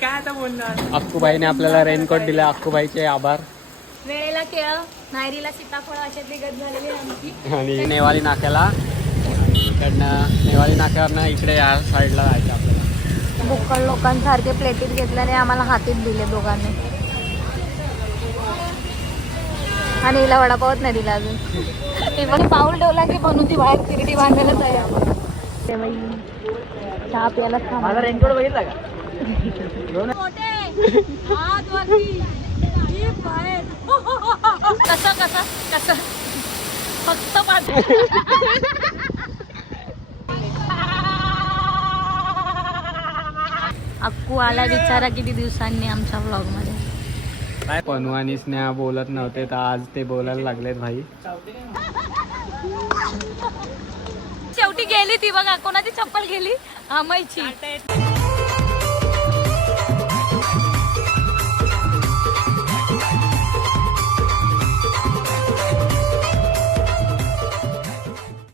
काय आता बोलणार. अक्कूबाईने आपल्याला रेनकोट दिला, अक्कूबाईचे आभार. वेळेला केळ, नायरीला सीताफळ अशातली गत झालेली आहे आमची. आणि नेवाली नाक्याला इकडनं नेवाली नाक्यावरनं इकडे या साईडला जायचं आपल्याला. भुक्कड लोकांसारखे प्लेटीत घेतल्याने आम्हाला हातीत दिले दोघांनी. आणि हिला वडापावच नाही दिला अजून. ती पण पाऊल ठेवला की बनून ती बाहेर तिरडी बांधायला तयार. ते बाई चहा प्यायला थांबा. रेनकोट बघितला का? कसं कसं कसं फक्त अक्कू आला बिचारा किती दिवसांनी आमच्या व्लॉग मध्ये. काय पनू आणि स्नेहा बोलत नव्हते तर आज ते बोलायला लागलेत भाई. शेवटी गेली ती बघा. कोणाची चप्पल गेली? आमायची.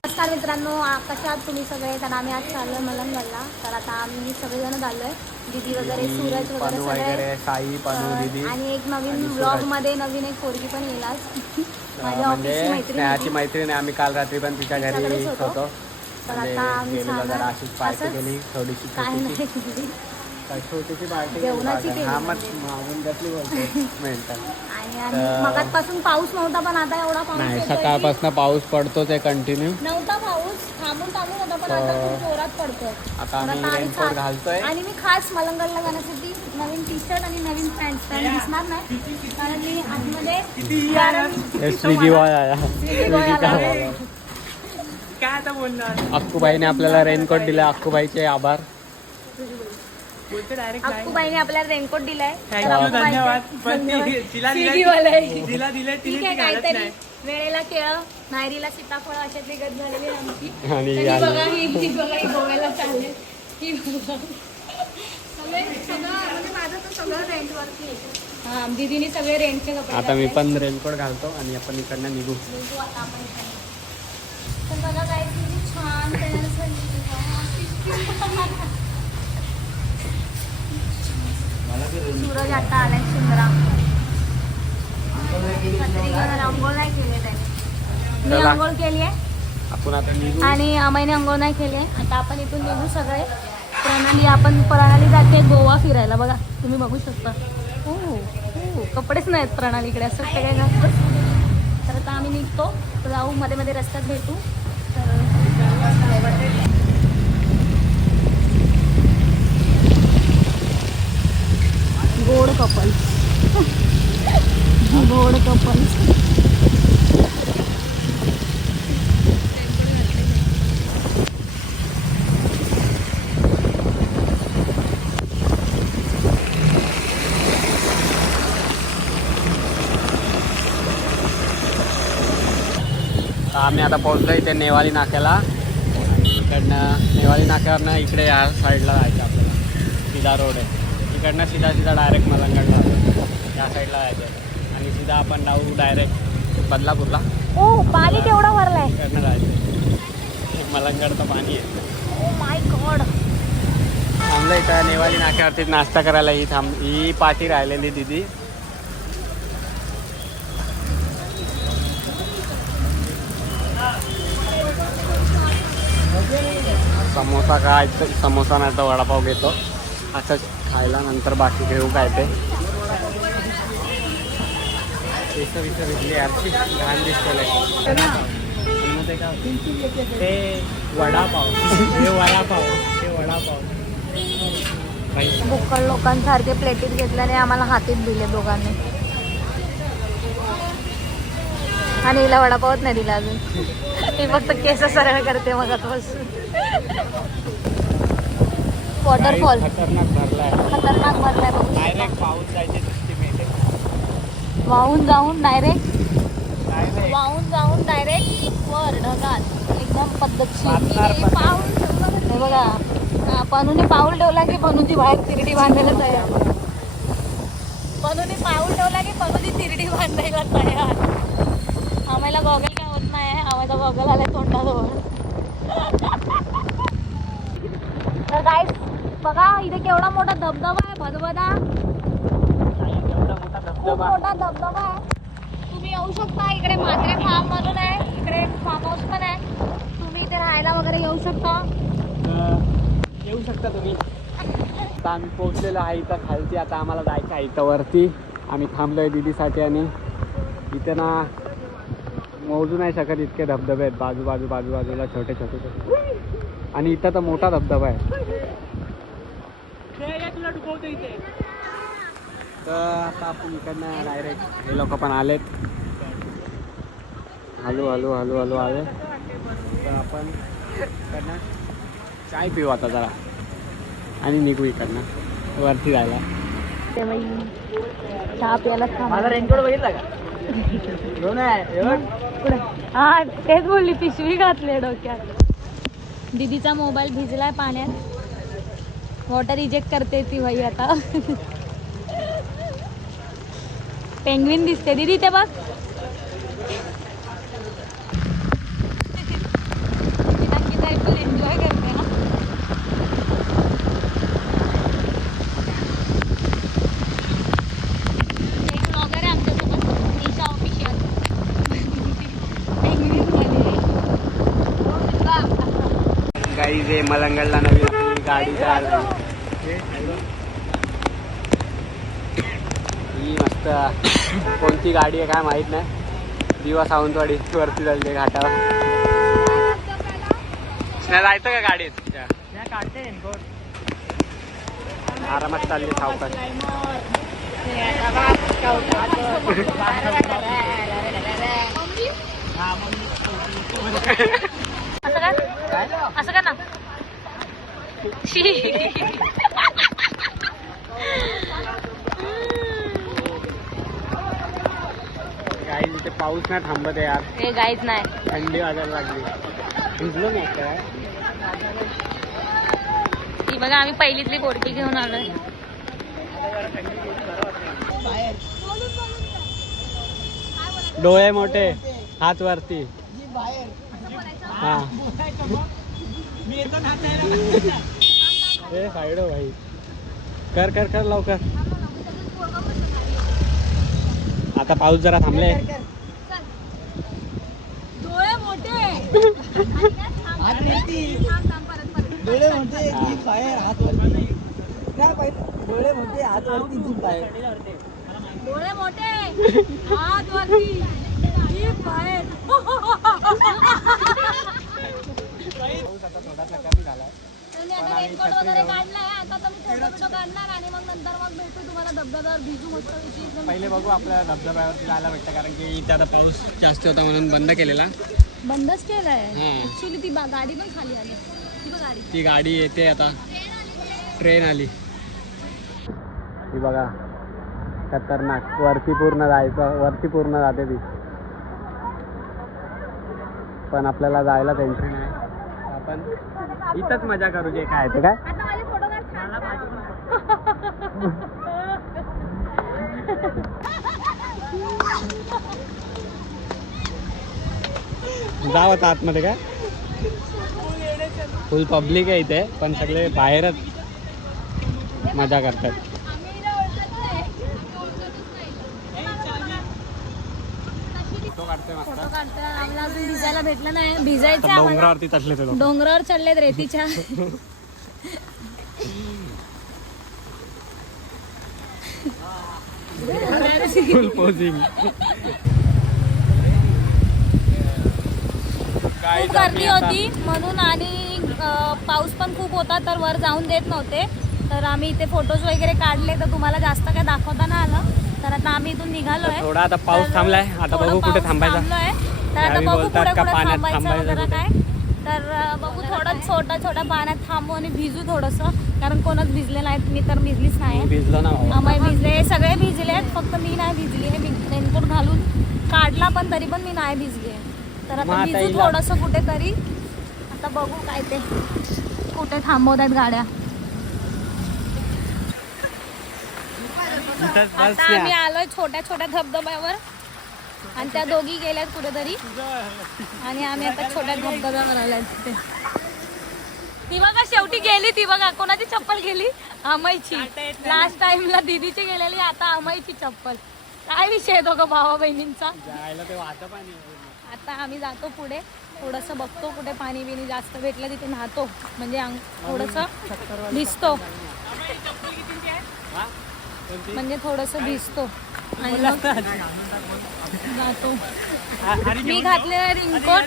नमस्कार मित्रांनो, कशा आहात तुम्ही सगळे? तर आम्ही आज चाललोय मलंगडला. तर आता आम्ही सगळेजण चाललोय. दीदी वगैरे, सूरज वगैरे सगळे, साई, पनू, दीदी आणि एक नवीन ब्लॉग मध्ये नवीन एक पोरगी पण येईल आज. माझ्या ऑफिसची मैत्रीण स्नेहाची होती. मैत्रीण आहे. आम्ही काल रात्री पण तिच्या घरी तिच्याकडेच होतो. तर आता आम्ही गेलेलो जरा अशीच पार्टी केली थोडीशी काय छोटीशी. नाही छोटीशी पार्टी जेवणाची केली. हा मग मागून घेतली बोलतो मिळतात. आणि मगाचपासून पाऊस नव्हता, पण आता एवढा पाऊस नाही, येतोय की सकाळपासून पाऊस पडतोच आहे कंटिन्यू. नव्हता पाऊस, थांबून थांबून होता, पण आता खूप जोरात पडतोय. आता आम्ही रेनकोट घालतोय. आणि मी खास मलंगडला जाण्यासाठी नवीन टी शर्ट आणि नवीन पॅन्ट दिसणार नाही, कारण मी आतमध्ये स्विगी बॉय आया. काय आता बोलणार. अक्कूबाईने आपल्याला रेनकोट दिला, अक्कूबाईचे आभार. बोलते डायरेक्ट. अक्कूबाईने आपल्याला रेनकोट दिलाय. थँक्यू, धन्यवाद. पण जिला दिले ठीक तिने आहे, ती घालत काहीतरी नाही. वेळेला केळ, नायरीला सीताफळ अशातली गत झालेली आहे आमची. आणि ही बघा, ही बघा, ही गोव्याला चालले. ही बघा. सगळं म्हणजे माझं तर सगळं रेंटवरती आहे. हा, दीदीने सगळे रेंटचे कपडे आता मी घातले. पण रेनकोट घालतो आणि आपण इकडनं निघू. बघू आता आपण इकडे. तर बघा काय किती छान तयार झाली. सूरज आता आलाय सुंदरा. छत्री घेऊन अंघोळ नाही केली त्याने. मी चला. अंघोळ केली आहे आपण आता निघू. आणि अमयने अंघोळ नाही केली आहे. आता आपण इथून निघू सगळे. प्रणाली जाते गोवा फिरायला. बघा तुम्ही बघू शकता. कपडेच नाहीत प्रणालीकडे, असं सगळे जास्त. तर आता आम्ही निघतो, जाऊ, मध्ये मध्ये रस्त्यात भेटू. गोड कपल गोड कपल. आम्ही आता पोहोचलो इथे नेवाली नाक्याला. इकडनं नेवाली नाक्यावरनं इकडे या साईडला जायचं आपल्याला. सीधा रोड आहे इकडनं, सीधा डायरेक्ट मलंगडला जायचं. या साईडला जायचं आणि सीधा आपण जाऊ डायरेक्ट बदलापूरला. ओ, पाणी केवढा भरलाय. इकडनं जायचं. मलंगडचं पाणी आहे. Oh my God. थांबलं इथं नेवाली नाक्यावरती नाश्ता करायला. ही पाठी राहिलेली दीदी. समोसा खायचं, समोसा नाही तर वडापाव घेतो असंच खायला, नंतर बाकी घेऊ काय ते. भेटली यारची घाण दिसतोय. ते वडापाव, हे वडापाव. भुक्कड लोकांसारखे प्लेटीत घेतल्याने आम्हाला हातीत दिले दोघांनी. आणि हिला वडापावच नाही दिला अजून. ही फक्त केस सरळ करते मग आतापासून. वॉटरफॉल खतरनाक भरलाय. भरलाय बघ. डायरेक्ट पाऊस जायचे वाहून जाऊन डायरेक्ट वर ढगात एकदम पद्धतशीर पाऊल. हे बघा, पनूने पाऊल ठेवला की पनूची बाहेर तिरडी बांधायला तयार. पनूने पाऊल ठेवला की पनूची तिरडी बांधायला तयार. आम्हाला गॉगल काय होत नाही आहे. आम्हाला गॉगल आलाय तोंडाजवळ. तर गाईस, बघा इथे केवढा मोठा धबधबा आहे, भदभदा खूप मोठा धबधबा आहे. तुम्ही येऊ शकता इकडे. म्हात्रे फार्म म्हणून आहे, इकडे फार्म हाऊस पण आहे. तुम्ही इथे राहायला वगैरे येऊ शकता. येऊ शकता तुम्ही. आता आम्ही पोहोचलेलो आहे इथं खालती. आता आम्हाला जायचं आहे इथं वरती. आम्ही थांबलोय दीदीसाठी आणि इथं ना मोजू नाही शकत इतके धबधबे आहेत बाजूबाजूला छोटे छोटे. आणि इथं तर मोठा धबधबा आहे. तुला डुबवतो इथे. तर आता आपण इकडनं डायरेक्ट हे लोक पण आलेत. हळू आले. तर आपण इकडनं चाय पिऊ आता जरा आणि निघू इकडनं वरती जायला. चहा प्यायला माझा रेनकोट बघितला का? हा तेच बोलली, पिशवी घातली डोक्यात. दीदीचा मोबाईल भिजलाय पाण्यात. वॉटर इजेक्ट करते ती भाई आता. पेंग्विन दिसते दीदी ते बघ. एन्जॉय करते ना. एक ब्लॉगर आहे आमच्यासोबत, निशा ऑफिशियल. गाडी जे मलंगडला नवीन गाडी चालली ही मस्त. कोणती गाडी आहे काय माहित नाही. दिवा सावंतवाडी वरती चालते घाटावर. जायचं का गाडीत? काढते रेनकोट. आरामात चालली सावकाश. असं का ना. गाई इथे पाऊस नाही थांबत आहे यार. हे गाईच नाही. थंडी वाजायला लागली. भिजलो नाही काय. ही बघा आम्ही पहिलीतली बोडकी घेऊन आलोय. डोळे मोठे, हात वरती. हा मी येतो ना ए साईड हो भाई. कर लवकर. आता पाऊस जरा थांबले. डोळे मोठे. डोळे मोठे जीप बाहेर हात वरती. डोळे मोठे हात वरती जीप बाहेर. डोळे मोठे हात वरती जीभ बाहेर. पाऊस आता थोडासा कमी झाला. मी आता रेनकोट वगैरे काढलाय. आता तुम्ही फोटो काढणार आणि मग नंतर मग भेटू तुम्हाला धबधब्यावर भिजू मस्त पैकी. पहिले बघू आपल्या धबधब्यावरती जायला भेटतं कारण की इथे आता पाऊस जास्त होता म्हणून बंद केलेला. बंदच केलाय हां. ऍक्च्युली. ती गाडी पण खाली आली. ती बघ गाडी. ती गाडी येते आता. ट्रेन आली. ती बघा खतरनाक. वरती पूर्ण जायचं. वरती पूर्ण जाते ती. पण आपल्याला जायला टेन्शन आहे. आपण इथंच मजा करू. जे काय ते काय. आता माझे फोटो काढ. जाव आता आतमध्ये काय. फुल पब्लिक आहे इथे पण सगळे बाहेरच मजा करतात. फोटो काढतोय. आम्हाला अजून भिजायला भेटलं नाही. भिजायचं आम्हाला. डोंगरावरती चढले ते लोक. डोंगरावर चढलेत रेतीच्या. फुल पोजिंग. खूप गर्दी होती म्हणून आणि पाऊस पण खूप होता तर वर जाऊन देत नव्हते. तर आम्ही इथे फोटोज वगैरे काढले तर तुम्हाला जास्त काय दाखवता नाही आलं. तर आता आम्ही इथून निघालोय. थोडा आता पाऊस थांबलाय. आता बघू कुठे थांबायचा. तर आता बघू पुढे कुठे थांबायचं वगैरे काय. तर बघू थोडं छोट्या पाण्यात थांबू आणि भिजू थोडंसं. कारण कोणच भिजले नाहीत. मी तर भिजलीच नाही. भिजलो ना भाऊ. अमय भिजले. सगळे भिजलेत फक्त मी नाही भिजली आहे. मी रेनकोट घालून काढला पण तरी पण मी नाही भिजली आहे. तर आता भिजू थोडंसं कुठेतरी. आता बघू काय ते कुठे थांबवत आहेत गाड्या. आता आम्ही आलोय छोट्या धबधब्यावर आणि त्या दोघी गेल्यात कुठेतरी आणि आम्ही आता छोट्या धबधब्यावर आलोय तिथे. ती बघा शेवटी गेली, ती बघा कोणाची चप्पल गेली, अमयची. लास्ट टाइमला दीदीची गेलेली, आता अमयची चप्पल. काय विषय दोघं भावा बहिणींचा. आता आम्ही जातो पुढे, थोडंसं बघतो कुठे पाणी बिणी जास्त भेटलं तिथे न्हातो, म्हणजे थोडंसं भिजतो, म्हणजे थोडंसं भिजतो आणि मग जातो. मी घातले रिंगकोट,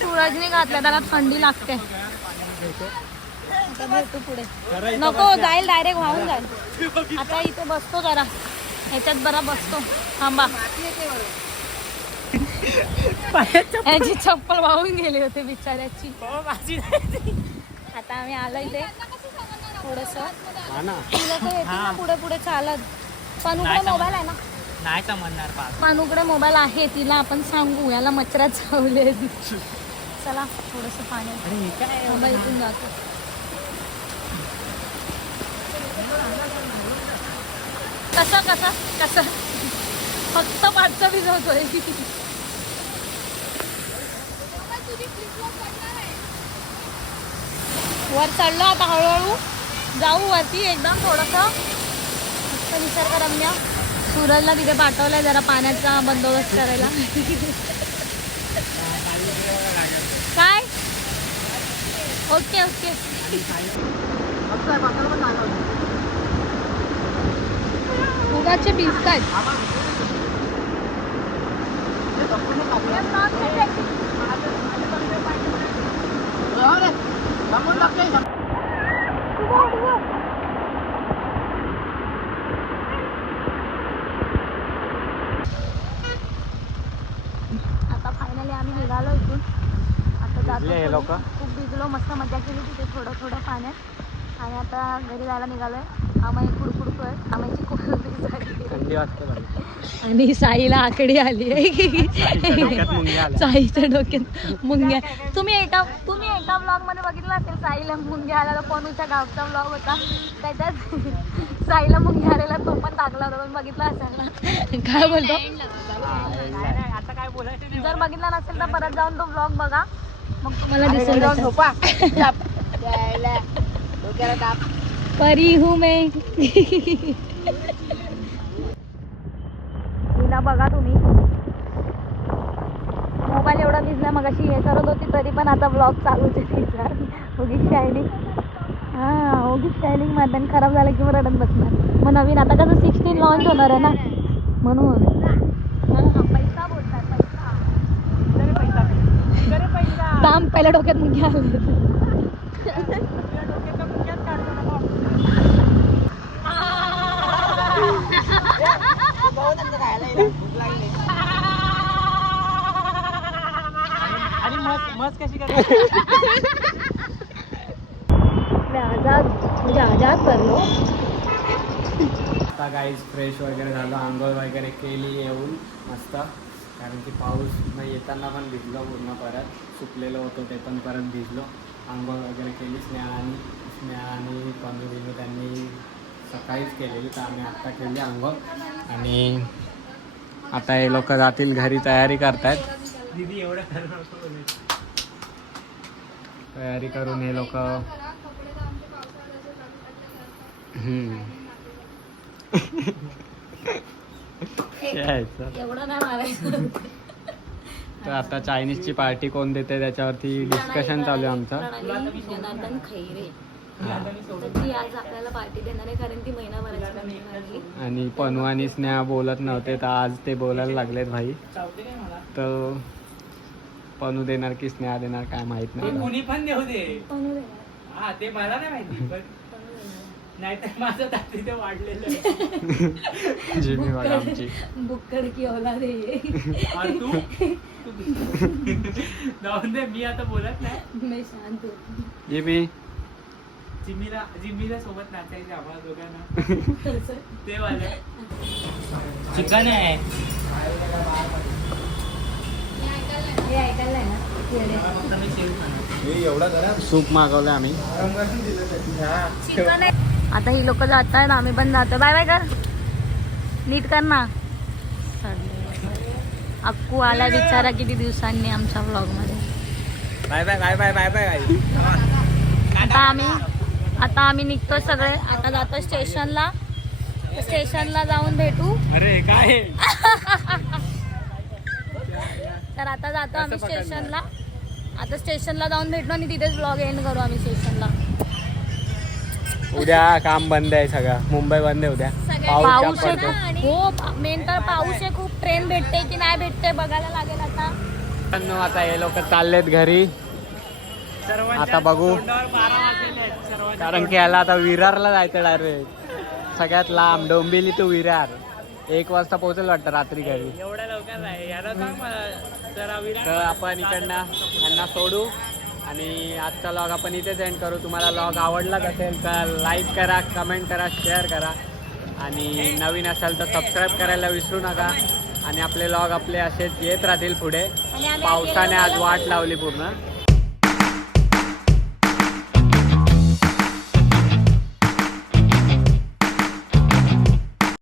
सूरजने घातलं, त्याला थंडी लागते. आता भेटू पुढे. नको, जाईल डायरेक्ट वाहून जाईल. आता इथे बसतो जरा, ह्याच्यात बरा बसतो. थांबा, याची चप्पल वाहून गेली होते बिचाऱ्याची. आता आम्ही आलो इथे थोडस, पुढे पुढे चालत. पानूकडे मोबाईल आहे ना, नाही समजणार. पानूकडे मोबाईल आहे, तिला आपण सांगू याला मच्छरात चावले. चला थोडस पाण्यात मोबाईल इथून जातो. कसं कसं कसं फक्त पाचचं भिजवतोय. वर चढलो आता, हळूहळू जाऊ वरती एकदम. थोडंसं मस्त निसर्गरम्य. सूरजला तिथे पाठवलंय जरा पाण्याचा बंदोबस्त करायला. काय ओके ओके. उगाचे भिजतायत. आता फायनली आम्ही निघालो इथून. आता जातो. खूप भिजलो, मस्त मजा केली तिथे थोडं थोडं पाण्यात. आणि आता घरी जायला निघालोय. आम्ही कुडकुडतोय, आम्हाची थंडी वाजते. आणि साईला आकडी आली आहे. साईच्या डोक्यात मुंग्या. तुम्ही एका ब्लॉग मध्ये बघितलं असेल, साईला मुंग्या आलेला. पनूच्या गावचा ब्लॉग होता, त्याच्यात साईला मुंग्या आलेला तो पण टाकला होता, पण बघितला असेल ना. काय बोलतो, आता काय बोलायचं. जर बघितला नसेल तर परत जाऊन तो ब्लॉग बघा, मग तुम्हाला दिसेल. परी हूं मैं. तिला बघा तुम्ही, मोबाईल एवढा भिजला, मग अशी हे करत होती तरी पण आता ब्लॉग चालूच आहे तिचा. उगीच शायनिंग. हां, उगीच शायनिंग मारताना खराब झालं की मग रडत बसणार. मग नवीन आता कसं 16 लॉन्च होणार आहे ना, म्हणून. पैसा बोलतात, पैसा. काम पहिल्या डोक्यात मुंग्या आले. आणि मस्त कशी आजाद करलो. आता गाईज फ्रेश वगैरे झालो, आंघोळ वगैरे केली येऊन मस्त. कारण की पाऊस नाही, येताना पण भिजलो पूर्ण, परत सुकलेलो होतो ते पण परत भिजलो. आंघोळ वगैरे केली. स्नेहा आणि पनू त्यांनी सकाळीच केलेली, तर आम्ही आत्ता केली आंघोळ. आणि आता हे लोक जातील घरी, तयारी करतायत. दीदी एवढं तयारी करून हे लोक एवढं नाही मारायचं. तर आता चायनीजची पार्टी कोण देते त्याच्यावरती डिस्कशन चालू आहे आमचं. जनार्दन खैरे ती आज आपल्याला पार्टी देणार आहे, कारण ती महिनाभराची. आणि पनू आणि स्नेहा बोलत नव्हते, तर आज ते बोलायला लागलेत भाई. तर पनू देणार की स्नेहा देणार काय माहित नाही. कुणी पण देऊ दे. हा, ते मला नाही माहिती, पण नाहीतर माझं ताती ते वाढलेलं. जिमी बघा आमची बुक्कड की औलाद आहे. तू जाऊन दे, मी आता बोलत नाही. मी शांत होती. जिमी जिम्मीला सोबत नाचायचं आम्हाला दोघांना. ते वाले चिकन आहे. हे ऐकायला ना सूप मागवलं आम्ही. चिकन आहे. आता ही लोक जात आहेत, आम्ही पण जातो. बाय बाय कर, नीट कर ना. अक्कू आला बिचारा किती दिवसांनी आमच्या ब्लॉग मध्ये. Bye bye bye bye bye bye. आता आम्ही निघतो सगळे. आता जातो स्टेशनला. स्टेशनला जाऊन भेटू. अरे काय तर आता जातो आम्ही स्टेशनला. आता स्टेशनला जाऊन भेटलो आणि तिथेच ब्लॉग एंड करू आम्ही स्टेशनला. उद्या काम बंद आहे सगळं. मुंबई बंद आहे उद्या. पाऊस आहे पडतो. ना. हो मेन तर पाऊस आहे खूप. ट्रेन भेटते की नाही भेटते बघायला लागेल आता. आता हे लोक चाललेत घरी. आता बघू कारण की याला आता विरारला जायचं डायरेक्ट. सगळ्यात लांब डोंबिवली टू विरार. 1 वाजता पोहोचेल वाटतं रात्री घरी. एवढ्या लवकर नाही याला सांग मला जरा विराट. तर आपण इकडनं यांना सोडू आणि आजचा लॉग आपण इथेच एंड करू. तुम्हाला लॉग आवडलाच असेल तर लाईक करा, कमेंट करा, शेअर करा आणि नवीन असाल तर सबस्क्राईब करायला विसरू नका. आणि आपले लॉग आपले असेच येत राहतील पुढे. आणि आम्ही पावसाने आज वाट लावली पूर्ण.